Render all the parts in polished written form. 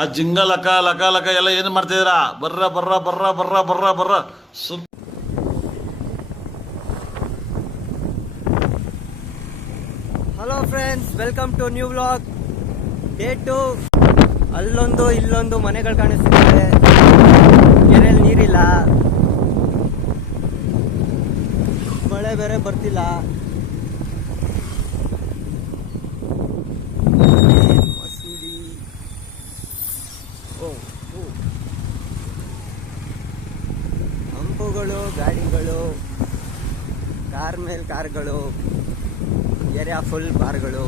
ಆ ಜಿಂಗ ಲಕ ಲಕ ಲಕ ಎಲ್ಲ ಏನು ಮಾಡ್ತಿದ್ದೀರಾ? ಬರ್ರ ಬರ್ರ ಬರ್ರ ಬರ್ರ ಬರ್ರ ಬರ್ರ hello friends, welcome to new vlog. Day 2. ಅಲ್ಲೊಂದು ಇಲ್ಲೊಂದು ಮನೆಗಳು ಕಾಣಿಸ್ತಿದೆ. ಕೆರೆಯಲ್ಲಿ ನೀರಿಲ್ಲ, ಮಳೆ ಬೇರೆ ಬರ್ತಿಲ್ಲ. ಮಸೂರಿ ಹಂಪುಗಳು, ಗಾಡಿಗಳು, ಕಾರ್ ಮೇಲೆ ಕಾರ್ಗಳು, ಏರಿಯಾ ಫುಲ್ ಬಾರ್ಗಳು.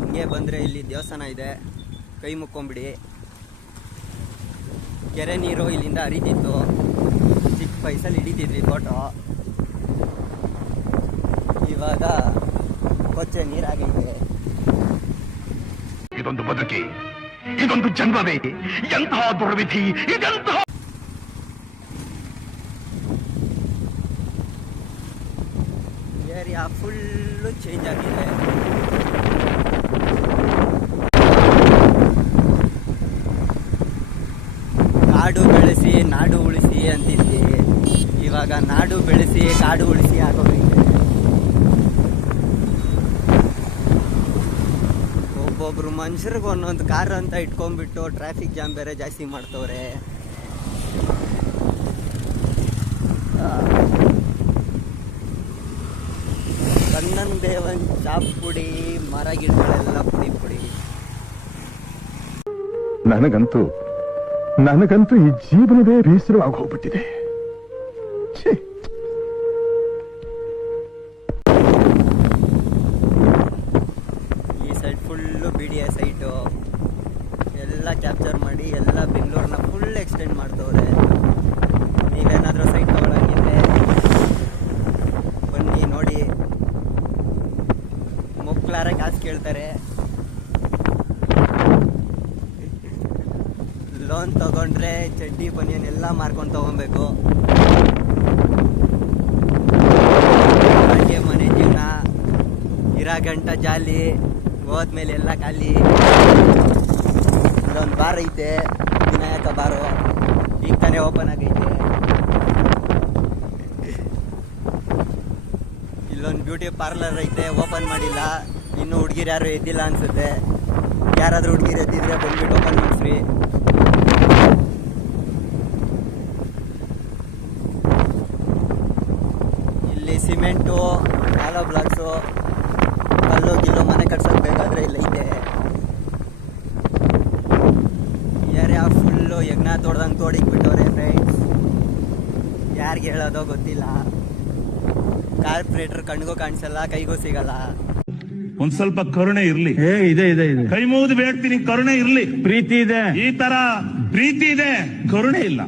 ಹಿಂಗೆ ಬಂದರೆ ಇಲ್ಲಿ ದೇವಸ್ಥಾನ ಇದೆ, ಕೈ ಮುಕ್ಕೊಂಬಿಡಿ. ಕೆರೆ ನೀರು ಇಲ್ಲಿಂದ ಹರಿತಿತ್ತು, ಚಿಕ್ಕ ವಯಸ್ಸಲ್ಲಿ ಹಿಡಿತಿದ್ವಿ ಫೋಟೋ. ಇವಾಗ ಕೊಚ್ಚೆ ನೀರಾಗೈತೆ. ಇದೊಂದು ಬದುಕಿ, ಇದೊಂದು ಜನ್ಮವೇ, ಎಂತಹ ದುರ್ವಿಧಿ ಇದೆಂತಹ. ಏರಿಯಾ ಫುಲ್ಲು ಚೇಂಜ್ ಆಗಿದೆ. ಕಾಡು ಬೆಳೆಸಿ ನಾಡು ಉಳಿಸಿ ಅಂತಿದ್ವಿ, ಇವಾಗ ನಾಡು ಬೆಳೆಸಿ ಕಾಡು ಉಳಿಸಿ ಆಗೋಗಿದೆ. ಒಬ್ಬೊಬ್ರು ಮನುಷ್ಯರಿಗೆ ಒಂದೊಂದು ಕಾರ್ ಅಂತ ಇಟ್ಕೊಂಡ್ಬಿಟ್ಟು ಟ್ರಾಫಿಕ್ ಜಾಮ್ ಬೇರೆ ಜಾಸ್ತಿ ಮಾಡ್ತವ್ರೆ. ಕಣ್ಣನ್ ದೇವನ್ ಚಾಪ್ ಪುಡಿ, ಮರ ಗಿಡಗಳೆಲ್ಲ ಪುಡಿ ಪುಡಿ. ನನಗಂತೂ ಈ ಜೀವನವೇ ಬೇಸರವಾಗಿ ಹೋಗ್ಬಿಟ್ಟಿದೆ. ಈ ಸೈಡ್ ಫುಲ್ಲು BDA ಸೈಟು ಎಲ್ಲ ಕ್ಯಾಪ್ಚರ್ ಮಾಡಿ ಎಲ್ಲ ಬೆಂಗಳೂರನ್ನ ಫುಲ್ ಎಕ್ಸ್ಟೆಂಡ್ ಮಾಡ್ತವ್ರೆ. ನೀವೇನಾದರೂ ಸೈಟ್ ತಗೊಳಂಗಿದ್ರೆ ಬನ್ನಿ ನೋಡಿ. ಮುಕ್ಲಾರ ಕಾಸು ಕೇಳ್ತಾರೆ. ಲೋನ್ ತಗೊಂಡ್ರೆ ಚಡ್ಡಿ ಬನಿಯನ್ ಎಲ್ಲ ಮಾರ್ಕೊಂಡು ತಗೊಬೇಕು. ಹಾಗೆ ಮನೆ ಜೀವನ ಇರೋ ಗಂಟ ಜಾಲಿ, ಹೋದ್ಮೇಲೆ ಎಲ್ಲ ಖಾಲಿ. ಇಲ್ಲೊಂದು ಬಾರ್ ಐತೆ, ವಿನಾಯಕ ಬಾರು, ಈಗ ತಾನೇ ಓಪನ್ ಆಗೈತೆ. ಇಲ್ಲೊಂದು ಬ್ಯೂಟಿ ಪಾರ್ಲರ್ ಐತೆ, ಓಪನ್ ಮಾಡಿಲ್ಲ ಇನ್ನು. ಹುಡುಗಿರು ಯಾರು ಎದ್ದಿಲ್ಲ ಅನ್ಸುತ್ತೆ. ಯಾರಾದ್ರೂ ಹುಡುಗಿರು ಎದ್ದಿದ್ರೆ ಬಂದ್ಬಿಟ್ಟು ಓಪನ್ ಮಾಡಿಸ್ರಿ. ಇಲ್ಲಿ ಸಿಮೆಂಟು, ಹಾಲೋ ಬ್ಲಾಕ್ಸು, ಕಲ್ಲು ಗಿಲ್ಲು ಮನೆ ಕಟ್ಸೋದು ಬೇಕಾದ್ರೆ ಇಲ್ಲೈತೆ. ಏರಿಯಾ ಫುಲ್ಲು ಯಜ್ಞ ತೋಡ್ದಂಗೆ ತೋಡಿಕ್ಬಿಟ್ಟವ್ರೆ ಫ್ರೆಂಡ್ಸ್. ಯಾರಿಗೆ ಹೇಳೋದೋ ಗೊತ್ತಿಲ್ಲ. ಕಾರ್ಪೊರೇಟರ್ ಕಣ್ಗೂ ಕಾಣಿಸಲ್ಲ, ಕೈಗೂ ಸಿಗಲ್ಲ. ಒಂದ್ ಸ್ವಲ್ಪ ಕರುಣೆ ಇರ್ಲಿ. ಇದೆ ಇದೆ ಇದೆ. ಕೈ ಮುಗಿದು ಬೇಡ್ತೀನಿ, ಕರುಣೆ ಇರ್ಲಿ. ಪ್ರೀತಿ ಇದೆ, ಈ ತರ ಪ್ರೀತಿ ಇದೆ, ಕರುಣೆ ಇಲ್ಲ.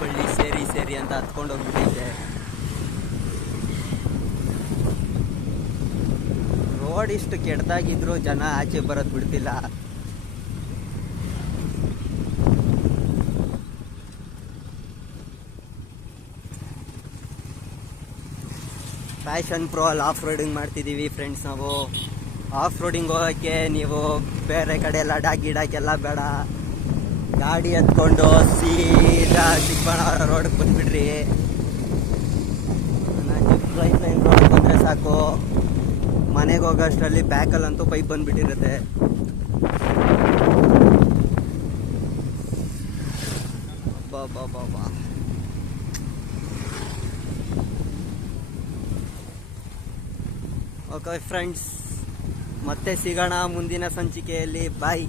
ಬಳ್ಳಿ ಸೇರಿ ಸೇರಿ ಅಂತ ಹತ್ಕೊಂಡು ಹೋಗ್ಬಿಟ್ಟೈತೆ. ರೋಡ್ ಇಷ್ಟು ಕೆಟ್ಟದಾಗಿದ್ರು ಜನ ಆಚೆ ಬರೋದು ಬಿಡ್ತಿಲ್ಲ. ಫ್ಯಾಷನ್ ಪ್ರೋ ಅಲ್ಲಿ ಆಫ್ ರೋಡಿಂಗ್ ಮಾಡ್ತಿದ್ದೀವಿ ಫ್ರೆಂಡ್ಸ್. ನಾವು ಆಫ್ ರೋಡಿಂಗ್ ಹೋಗೋಕ್ಕೆ ನೀವು ಬೇರೆ ಕಡೆ ಲಡಾಖ್ ಗಿಡಕ್ಕೆಲ್ಲ ಬೇಡ, ಗಾಡಿ ಹತ್ಕೊಂಡು ಸೀದಾ ಚಿಕ್ಕಬಳ್ಳಾಪುರ ರೋಡ್ಗೆ ಬಂದ್ಬಿಡ್ರಿ. ಲೈಫ್ ಲೈನ್ ರೋಡ್ ಬಂದರೆ ಸಾಕು. ಮನೆಗೆ ಹೋಗೋಷ್ಟರಲ್ಲಿ ಬ್ಯಾಕಲ್ಲಂತೂ ಪೈಪ್ ಬಂದ್ಬಿಟ್ಟಿರುತ್ತೆ. ಬಾ ಓಕೆ ಫ್ರೆಂಡ್ಸ್, ಮತ್ತೆ ಸಿಗೋಣ ಮುಂದಿನ ಸಂಚಿಕೆಯಲ್ಲಿ. ಬಾಯ್.